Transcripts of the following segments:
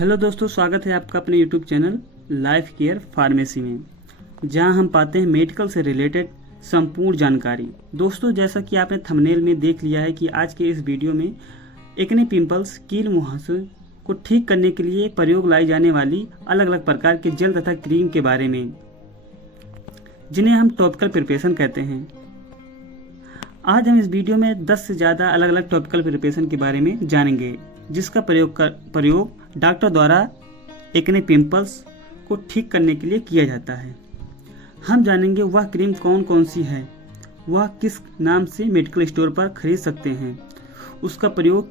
Hello दोस्तों, स्वागत है आपका अपने YouTube channel life care pharmacy में, जहां हम पाते हैं मेडिकल से रिलेटेड संपूर्ण जानकारी। दोस्तों, जैसा कि आपने थंबनेल में देख लिया है कि आज के इस वीडियो में एक्ने पिंपल्स कील मुहासे को ठीक करने के लिए प्रयोग लाई जाने वाली अलग अलग प्रकार के जेल तथा क्रीम के बारे में, जिन्हें हम टॉपिकल प्रिपरेशन कहते हैं। आज हम इस वीडियो में 10 से ज़्यादा अलग अलग टॉपिकल प्रिपरेशन के बारे में जानेंगे, जिसका प्रयोग डॉक्टर द्वारा एक्ने पिंपल्स को ठीक करने के लिए किया जाता है। हम जानेंगे वह क्रीम कौन कौन सी है, वह किस नाम से मेडिकल स्टोर पर खरीद सकते हैं, उसका प्रयोग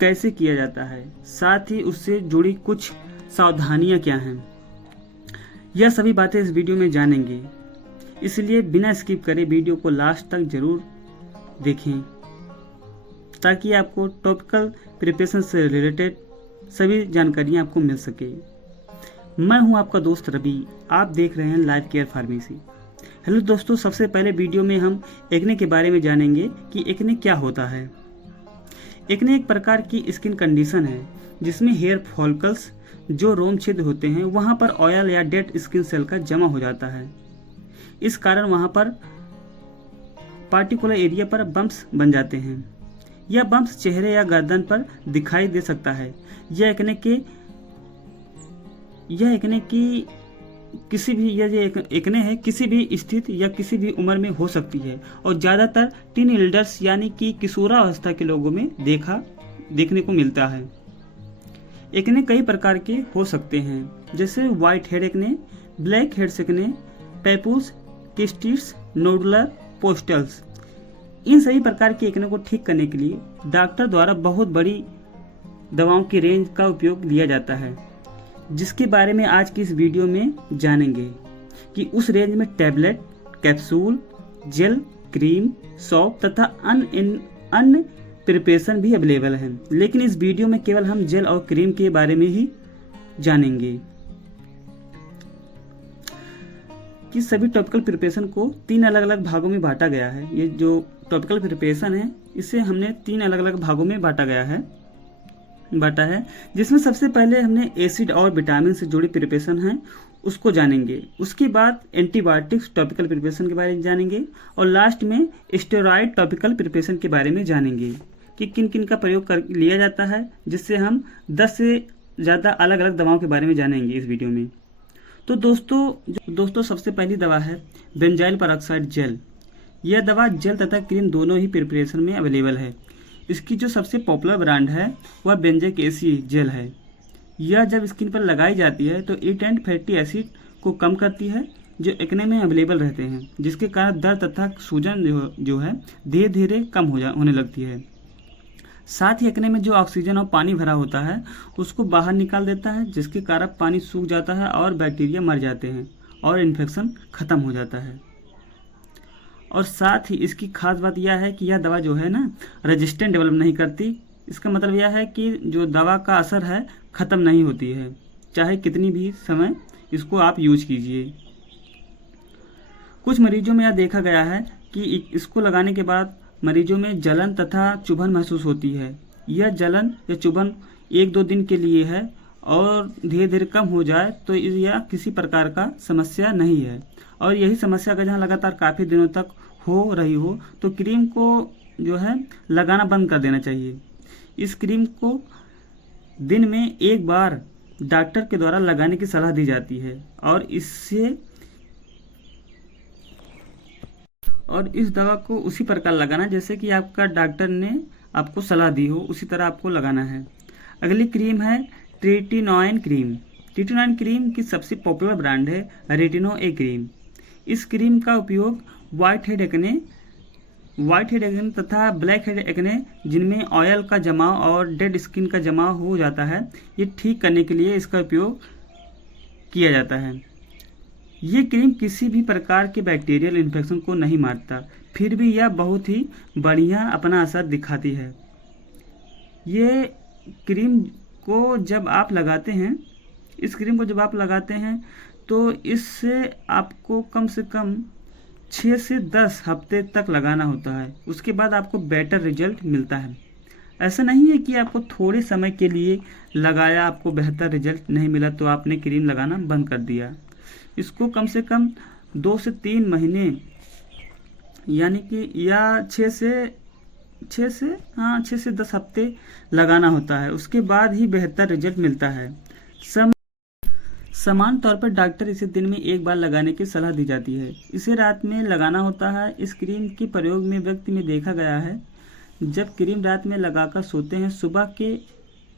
कैसे किया जाता है, साथ ही उससे जुड़ी कुछ सावधानियां क्या हैं। यह सभी बातें इस वीडियो में जानेंगे, इसलिए बिना स्किप करे वीडियो को लास्ट तक जरूर देखें, ताकि आपको टॉपिकल प्रिपरेशन से रिलेटेड सभी जानकारियां आपको मिल सके। मैं हूं आपका दोस्त रवि, आप देख रहे हैं लाइफ केयर फार्मेसी। हेलो दोस्तों, सबसे पहले वीडियो में हम एक्ने के बारे में जानेंगे कि एक्ने क्या होता है। एक्ने एक प्रकार की स्किन कंडीशन है जिसमें हेयर फॉलिकल्स, जो रोम छिद्र होते हैं, वहां पर ऑयल या डेड स्किन सेल का जमा हो जाता है। इस कारण वहां पर पार्टिकुलर एरिया पर बम्प्स बन जाते हैं। यह बम्प्स चेहरे या गर्दन पर दिखाई दे सकता है। यह एक्ने किसी भी स्थिति या किसी भी उम्र में हो सकती है और ज़्यादातर टीन एल्डर्स यानी कि किशोरावस्था के लोगों में देखने को मिलता है। एक्ने कई प्रकार के हो सकते हैं, जैसे white head acne, black heads acne, papules, cysts, nodular, pustules. इन सभी प्रकार के एक्ने को ठीक करने के लिए डॉक्टर द्वारा बहुत बड़ी दवाओं की रेंज का उपयोग लिया जाता है, जिसके बारे में आज की इस वीडियो में जानेंगे कि उस रेंज में tablet, capsule, gel, cream, soap तथा अन्य प्रिपरेशन भी अवेलेबल हैं। लेकिन इस वीडियो में केवल हम जेल और क्रीम के बारे में ही जानेंगे कि सभी टॉपिकल प्रिपरेशन को 3 अलग अलग भागों में बांटा गया है। ये जो टॉपिकल प्रिपरेशन है, इसे हमने 3 अलग अलग भागों में बांटा है, जिसमें सबसे पहले हमने एसिड और विटामिन से जुड़ी प्रिपरेशन है उसको जानेंगे। उसके बाद एंटीबायोटिक्स टॉपिकल प्रिपरेशन के बारे में जानेंगे और लास्ट में स्टेरॉइड टॉपिकल प्रिपरेशन के बारे में जानेंगे कि किन किन का प्रयोग लिया जाता है, जिससे हम 10 से ज़्यादा अलग अलग दवाओं के बारे में जानेंगे इस वीडियो में। तो दोस्तों सबसे पहली दवा है बेंजाइल पेरोक्साइड जेल। यह दवा जेल तथा क्रीम दोनों ही प्रिपरेशन में अवेलेबल है। इसकी जो सबसे पॉपुलर ब्रांड है वह बेंजोइक एसिड जेल है। यह जब स्किन पर लगाई जाती है तो इरेटेंट फैटी एसिड को कम करती है, जो एक्ने में अवेलेबल रहते हैं, जिसके कारण दर्द तथा सूजन जो है धीरे धीरे कम होने लगती है। साथ ही एक्ने में जो ऑक्सीजन और पानी भरा होता है उसको बाहर निकाल देता है, जिसके कारण पानी सूख जाता है और बैक्टीरिया मर जाते हैं और इन्फेक्शन खत्म हो जाता है। और साथ ही इसकी खास बात यह है कि यह दवा जो है ना, रेजिस्टेंट डेवलप नहीं करती। इसका मतलब यह है कि जो दवा का असर है ख़त्म नहीं होती है, चाहे कितनी भी समय इसको आप यूज कीजिए। कुछ मरीजों में यह देखा गया है कि इसको लगाने के बाद मरीजों में जलन तथा चुभन महसूस होती है। यह जलन या चुभन 1-2 दिन के लिए है और धीरे धीरे कम हो जाए तो यह किसी प्रकार का समस्या नहीं है। और यही समस्या अगर जहाँ लगातार काफ़ी दिनों तक हो रही हो तो क्रीम को जो है लगाना बंद कर देना चाहिए। इस क्रीम को दिन में 1 बार डॉक्टर के द्वारा लगाने की सलाह दी जाती है और इस दवा को उसी प्रकार लगाना जैसे कि आपका डॉक्टर ने आपको सलाह दी हो, उसी तरह आपको लगाना है। अगली क्रीम है ट्रेटिनोइन क्रीम। ट्रेटिनोइन क्रीम की सबसे पॉपुलर ब्रांड है रेटिनो ए क्रीम। इस क्रीम का उपयोग व्हाइट हेड एक्ने तथा ब्लैक हेड एक्ने, जिनमें ऑयल का जमाव और डेड स्किन का जमाव हो जाता है, ये ठीक करने के लिए इसका उपयोग किया जाता है। ये क्रीम किसी भी प्रकार के बैक्टीरियल इन्फेक्शन को नहीं मारता, फिर भी यह बहुत ही बढ़िया अपना असर दिखाती है। ये क्रीम को जब आप लगाते हैं, इस क्रीम को जब आप लगाते हैं तो इससे आपको कम से कम 6 से 10 हफ्ते तक लगाना होता है। उसके बाद आपको बेटर रिजल्ट मिलता है। ऐसा नहीं है कि आपको थोड़े समय के लिए लगाया, आपको बेहतर रिजल्ट नहीं मिला तो आपने क्रीम लगाना बंद कर दिया। इसको कम से कम 2 से 3 महीने यानी कि या 6 से 10 हफ्ते लगाना होता है, उसके बाद ही बेहतर रिजल्ट मिलता है। सामान्य तौर पर डॉक्टर इसे दिन में 1 बार लगाने की सलाह दी जाती है। इसे रात में लगाना होता है। इस क्रीम के प्रयोग में व्यक्ति में देखा गया है, जब क्रीम रात में लगाकर सोते हैं, सुबह के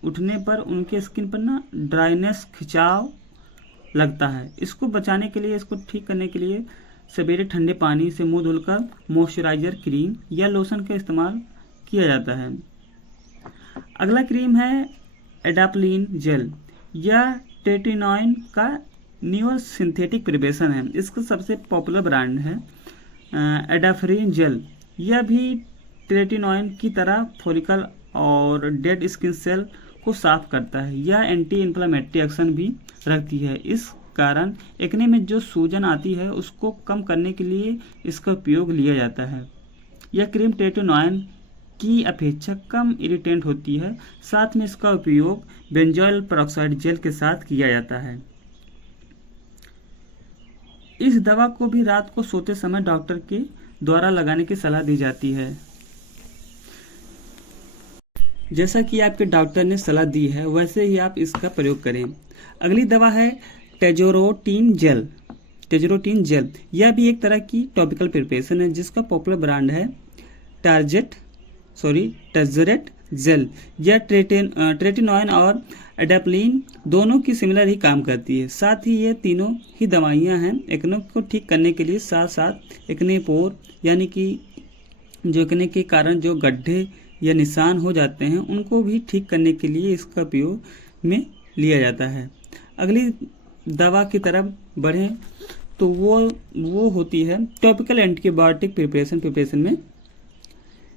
उठने पर उनके स्किन पर ना ड्राइनेस, खिंचाव लगता है। इसको बचाने के लिए, इसको ठीक करने के लिए सवेरे ठंडे पानी से मुंह धुलकर मॉइस्चराइजर क्रीम या लोशन का इस्तेमाल किया जाता है। अगला क्रीम है एडाप्लिन जेल। यह ट्रेटिनॉइन का न्यूअर सिंथेटिक प्रिपरेशन है। इसका सबसे पॉपुलर ब्रांड है एडाफ्रिन जेल। यह भी ट्रेटिनॉइन की तरह फॉलिकल और डेड स्किन सेल को साफ करता है। यह एंटी इन्फ्लेमेटरी एक्शन भी रखती है। इस कारण एक्ने में जो सूजन आती है उसको कम करने के लिए इसका उपयोग लिया जाता है। यह क्रीम ट्रेटिनॉइन की अपेक्षा कम इरिटेंट होती है। साथ में इसका उपयोग बेंजोइल पेरोक्साइड जेल के साथ किया जाता है। इस दवा को भी रात को सोते समय डॉक्टर के द्वारा लगाने की सलाह दी जाती है। जैसा कि आपके डॉक्टर ने सलाह दी है वैसे ही आप इसका प्रयोग करें। अगली दवा है टेजोरोटिन जेल। टेजोरोटिन जेल यह भी एक तरह की टॉपिकल प्रिपरेशन है, जिसका पॉपुलर ब्रांड है टेजरेट जेल। यह ट्रेटिनॉइन और एडाप्लिन दोनों की सिमिलर ही काम करती है। साथ ही ये तीनों ही दवाइयाँ हैं एक्ने को ठीक करने के लिए। साथ साथ एक्ने पोर यानी कि जो एक्ने के कारण जो गड्ढे या निशान हो जाते हैं उनको भी ठीक करने के लिए इसका उपयोग में लिया जाता है। अगली दवा की तरफ बढ़ें तो वो होती है टॉपिकल एंटीबायोटिक प्रिपरेशन में,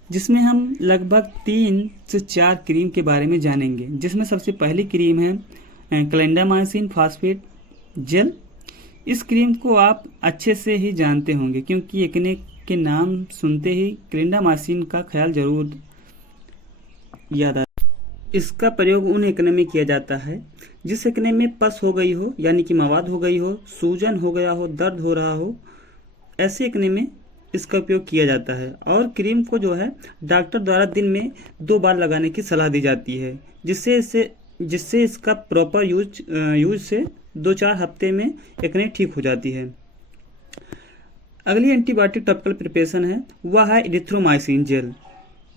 जिसमें हम लगभग 3 से 4 क्रीम के बारे में जानेंगे। जिसमें सबसे पहली क्रीम है क्लिंडामाइसिन फॉस्फेट जेल। इस क्रीम को आप अच्छे से ही जानते होंगे क्योंकि एक्ने के नाम सुनते ही क्लिंडामाइसिन का ख्याल जरूर याद आता है। इसका प्रयोग उन एक्ने में किया जाता है जिस एक्ने में पस हो गई हो यानी कि मवाद हो गई हो, सूजन हो गया हो, दर्द हो रहा हो, ऐसे एक्ने में इसका उपयोग किया जाता है। और क्रीम को जो है डॉक्टर द्वारा दिन में 2 बार लगाने की सलाह दी जाती है, जिससे इसका प्रॉपर यूज से 2-4 हफ्ते में एक्ने ठीक हो जाती है। अगली एंटीबायोटिक टॉपिकल प्रिपरेशन है वह है इरिथ्रोमाइसिन जेल।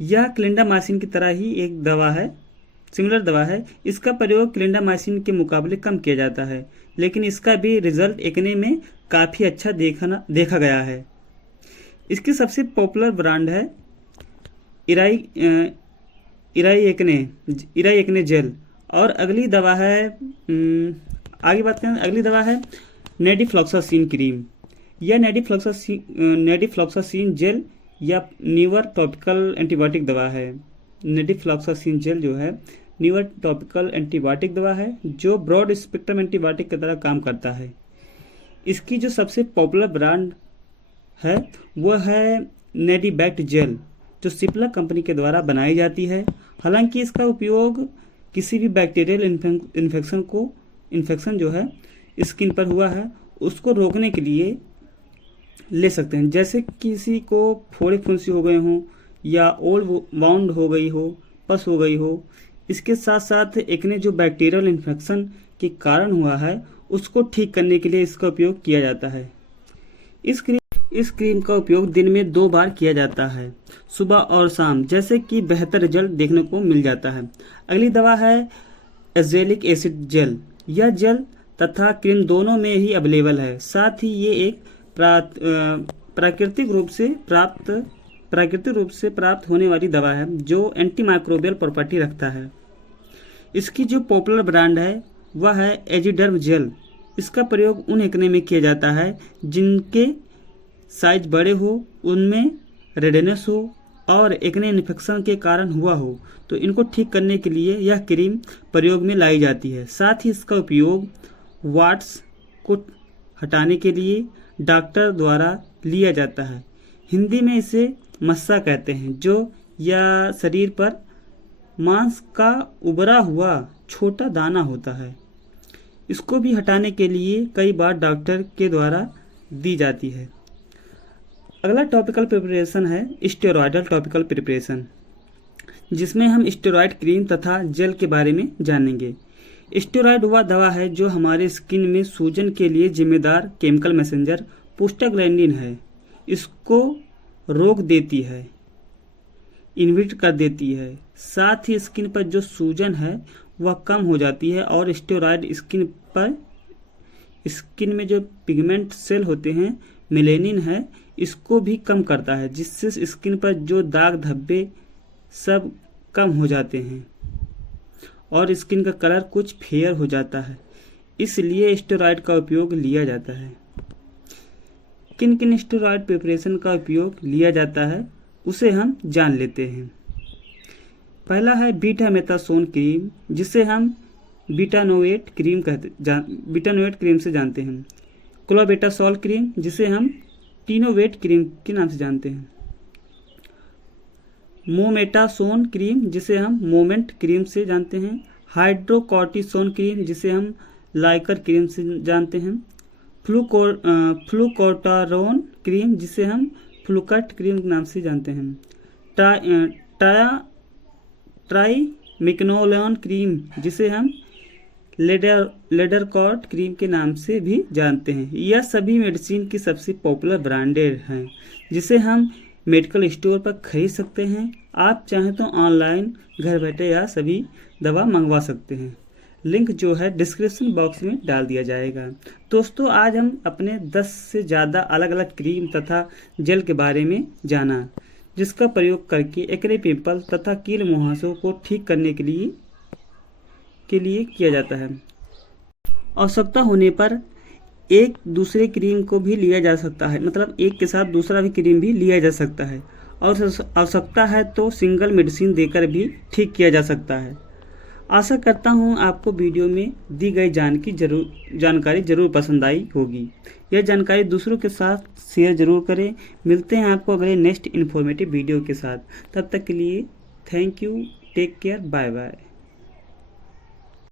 यह क्लिंडामाइसिन की तरह ही एक दवा है, सिमिलर दवा है। इसका प्रयोग क्लिंडामाइसिन के मुकाबले कम किया जाता है, लेकिन इसका भी रिजल्ट एक्ने में काफ़ी अच्छा देखा गया है। इसकी सबसे पॉपुलर ब्रांड है इराई एक्ने जेल। और अगली दवा है आगे बात करें, अगली दवा है नेडिफ्लॉक्सासिन क्रीम। यह नेडिफ्लॉक्सासिन जेल या न्यूअर टॉपिकल एंटीबायोटिक दवा है। नेडिफ्लॉक्सासिन जेल जो है न्यूअर टॉपिकल एंटीबायोटिक दवा है जो ब्रॉड स्पेक्ट्रम एंटीबायोटिक की तरह काम करता है। इसकी जो सबसे पॉपुलर ब्रांड है वह है नेडीबैक्ट जेल, जो सिप्ला कंपनी के द्वारा बनाई जाती है। हालांकि इसका उपयोग किसी भी बैक्टीरियल इन्फेक्शन जो है स्किन पर हुआ है उसको रोकने के लिए ले सकते हैं, जैसे किसी को फोड़े फुंसी हो गए हों या ओल्ड वाउंड हो गई हो, पस हो गई हो। इसके साथ साथ एक्ने जो बैक्टीरियल इन्फेक्शन के कारण हुआ है उसको ठीक करने के लिए इसका उपयोग किया जाता है। इस क्रीम का उपयोग दिन में 2 बार किया जाता है, सुबह और शाम, जैसे कि बेहतर रिजल्ट देखने को मिल जाता है। अगली दवा है एजेलिक एसिड जेल। यह जेल तथा क्रीम दोनों में ही अवेलेबल है। साथ ही ये एक प्राकृतिक रूप से प्राप्त होने वाली दवा है जो एंटीमाइक्रोबियल प्रॉपर्टी रखता है। इसकी जो पॉपुलर ब्रांड है वह है एजिडर्म जेल। इसका प्रयोग उन एक्ने में किया जाता है जिनके साइज बड़े हो, उनमें रेडनेस हो और एक्ने इन्फेक्शन के कारण हुआ हो, तो इनको ठीक करने के लिए यह क्रीम प्रयोग में लाई जाती है। साथ ही इसका उपयोग वाट्स को हटाने के लिए डॉक्टर द्वारा लिया जाता है। हिंदी में इसे मस्सा कहते हैं, जो या शरीर पर मांस का उबरा हुआ छोटा दाना होता है। इसको भी हटाने के लिए कई बार डॉक्टर के द्वारा दी जाती है। अगला टॉपिकल प्रिपरेशन है स्टेरॉयडल टॉपिकल प्रिपरेशन, जिसमें हम स्टेरॉयड क्रीम तथा जेल के बारे में जानेंगे। स्टेरॉयड वह दवा है जो हमारे स्किन में सूजन के लिए जिम्मेदार केमिकल मैसेंजर प्रोस्टाग्लैंडिन है। इसको रोक देती है, इनहिबिट कर देती है। साथ ही स्किन पर जो सूजन है वह कम हो जाती है और स्टेरॉयड स्किन में जो पिगमेंट सेल होते हैं, मेलेनिन है, इसको भी कम करता है, जिससे स्किन पर जो दाग धब्बे सब कम हो जाते हैं और स्किन का कलर कुछ फेयर हो जाता है। इसलिए स्टेरॉयड का उपयोग लिया जाता है। किन किन स्टेरॉयड प्रिपरेशन का उपयोग लिया जाता है उसे हम जान लेते हैं। पहला है बीटामेथासोन क्रीम, जिसे हम बीटानोएट क्रीम से जानते हैं। क्लोबेटासोल क्रीम, जिसे हम टीनोवेट क्रीम के नाम से जानते हैं। मोमेटासोन क्रीम, जिसे हम मोमेंट क्रीम से जानते हैं। हाइड्रोकॉर्टिसोन क्रीम, जिसे हम लाइकर क्रीम से जानते हैं। फ्लूकोटारोन क्रीम, जिसे हम फ्लूकट क्रीम के नाम से जानते हैं। ट्राइमिक्नोलोन क्रीम, जिसे हम लेडरकॉर्ट क्रीम के नाम से भी जानते हैं। यह सभी मेडिसिन की सबसे पॉपुलर ब्रांडेड हैं, जिसे हम मेडिकल स्टोर पर खरीद सकते हैं। आप चाहें तो ऑनलाइन घर बैठे या सभी दवा मंगवा सकते हैं। लिंक जो है डिस्क्रिप्शन बॉक्स में डाल दिया जाएगा। दोस्तों, आज हम अपने 10 से ज़्यादा अलग अलग क्रीम तथा जेल के बारे में जाना, जिसका प्रयोग करके एक्ने, पिंपल तथा कील मुहासों को ठीक करने के लिए किया जाता है। आवश्यकता होने पर एक दूसरे क्रीम को भी लिया जा सकता है, मतलब एक के साथ दूसरा भी क्रीम भी लिया जा सकता है, और आवश्यकता है तो सिंगल मेडिसिन देकर भी ठीक किया जा सकता है। आशा करता हूँ आपको वीडियो में दी गई जानकारी जरूर पसंद आई होगी। यह जानकारी दूसरों के साथ शेयर जरूर करें। मिलते हैं आपको अगले नेक्स्ट इन्फॉर्मेटिव वीडियो के साथ। तब तक के लिए thank you, take care, bye bye.